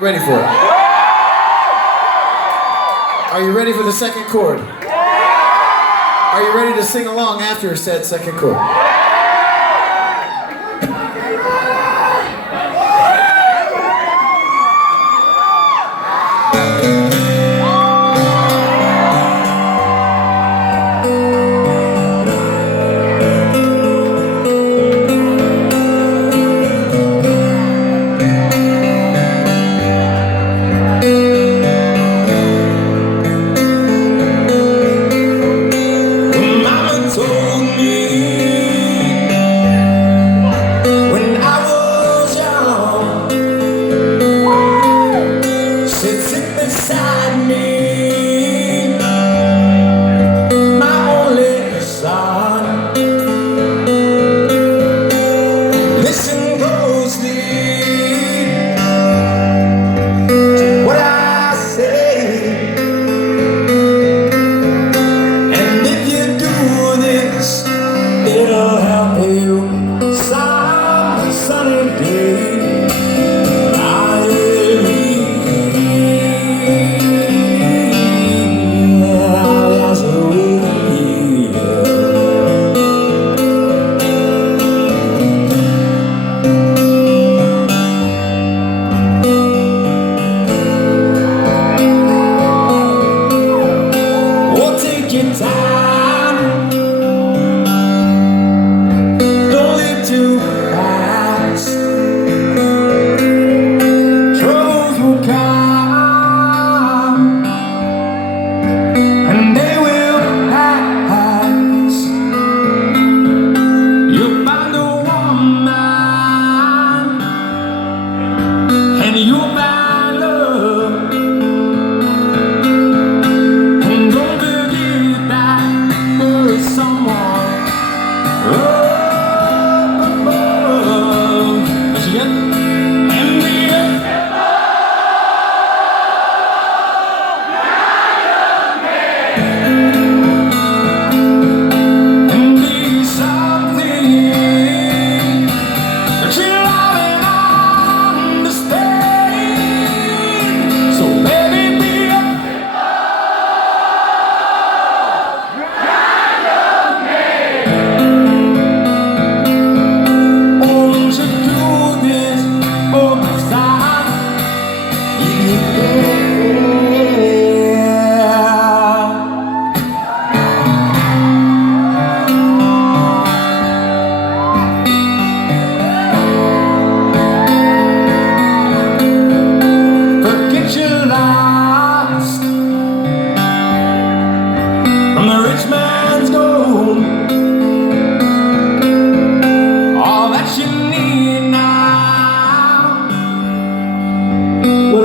Ready for it? Are you ready for the second chord? Are you ready to sing along after said second chord?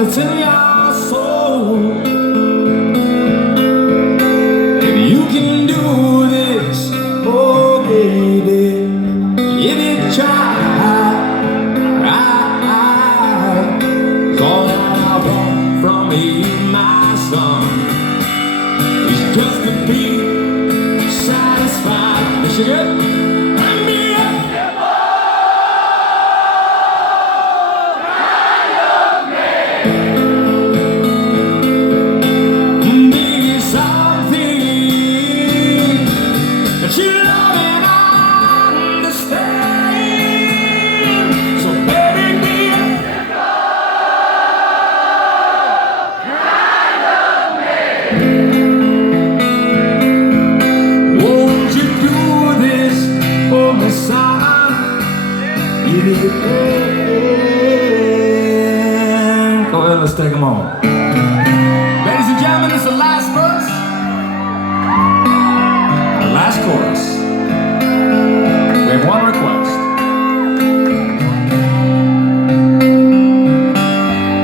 It's in your soul. If you can do this, oh baby, if you try, all that I want from you, my son, is just to be satisfied. Is she good? Go ahead, let's take them on. Ladies and gentlemen, it's the last verse, the last chorus. We have one request.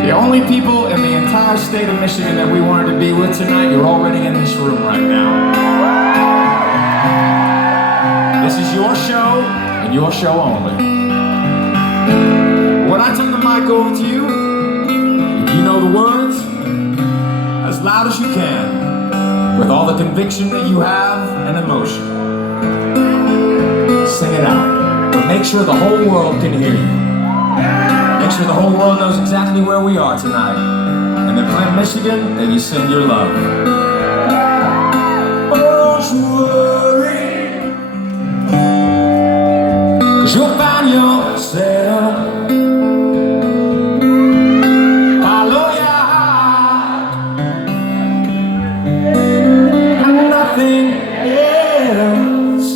The only people in the entire state of Michigan that we wanted to be with tonight, you're already in this room right now. This is your show, and your show only. When I turn the mic over to you, if you know the words, as loud as you can, with all the conviction that you have and emotion, sing it out. But make sure the whole world can hear you. make sure the whole world knows exactly where we are tonight. And then Flint, Michigan, then you send your love. Oh, don't you worry, 'cause you'll find yourself. Follow your heart and nothing else.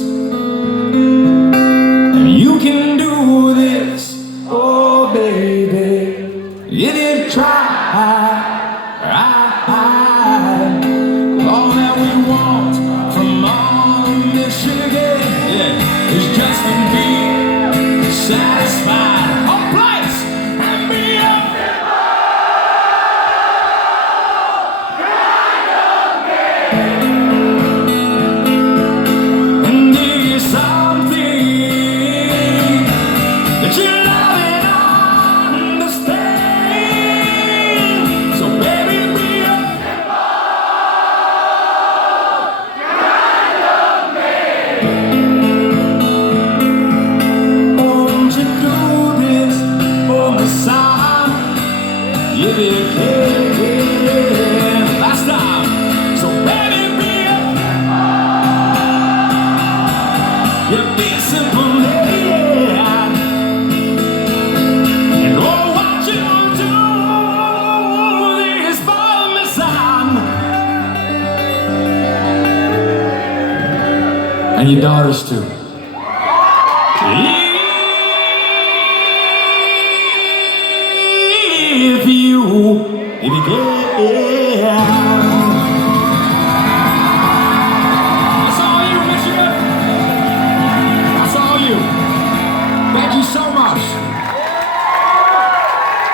And you can do this, oh baby, if you try. All that we want from all Michigan, yeah, is just to be satisfied. A place and be a and do something that you love and understand. So baby, be a won't you do this for me, son? If you can, last time. So baby, be a you be simple, yeah. And oh, what you do is for me, son. And your daughters too. If you can.